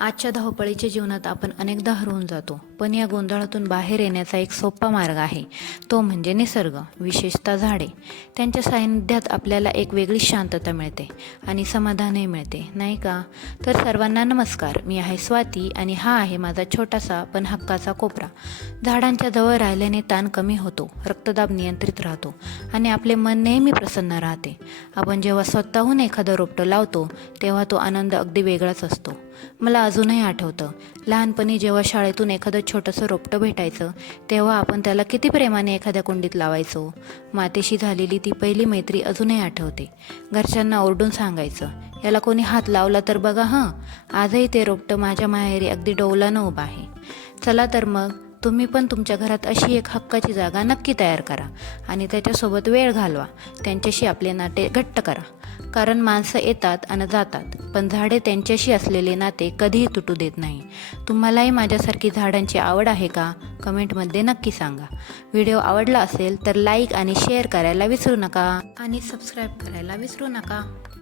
आजच्या धावपळीच्या जीवनात आपण अनेकदा हरवून जातो, पण या गोंधळातून बाहेर येण्याचा एक सोपा मार्ग आहे, तो म्हणजे निसर्ग, विशेषतः झाडे. त्यांच्या सानिध्यात आपल्याला एक वेगळी शांतता मिळते आणि समाधानही मिळते, नाही का? तर सर्वांना नमस्कार, मी आहे स्वाती आणि हा आहे माझा छोटासा पण हक्काचा कोपरा. झाडांच्या जवळ राहिल्याने ताण कमी होतो, रक्तदाब नियंत्रित राहतो आणि आपले मन नेहमी प्रसन्न राहते. आपण जेव्हा स्वतःहून एखादं रोपटं लावतो, तेव्हा तो आनंद अगदी वेगळाच असतो. मला अजूनही आठवतं, लहानपणी जेव्हा शाळेतून एखादं छोटंसं रोपटं भेटायचं, तेव्हा आपण त्याला किती प्रेमाने एखाद्या कुंडीत लावायचो. मातीशी झालेली ती पहिली मैत्री अजूनही आठवते. घरच्यांना ओरडून सांगायचं, याला कोणी हात लावला तर बघा हं. आजही ते रोपटं माझ्या माहेरी अगदी डौलानं उभं आहे. चला तर मग तुम्ही पण तुमच्या घरात अशी एक हक्काची जागा नक्की तयार करा आणि त्याच्यासोबत वेळ घालवा. त्यांच्याशी आपले नाते घट्ट करा. कारण माणसं येतात आणि जातात, पण झाडे त्यांच्याशी असलेले नाते कधीही तुटू देत नाही. तुम्हालाही माझ्यासारखी झाडांची आवड आहे का? कमेंटमध्ये नक्की सांगा. व्हिडिओ आवडला असेल तर लाईक आणि शेअर करायला विसरू नका आणि सबस्क्राईब करायला विसरू नका.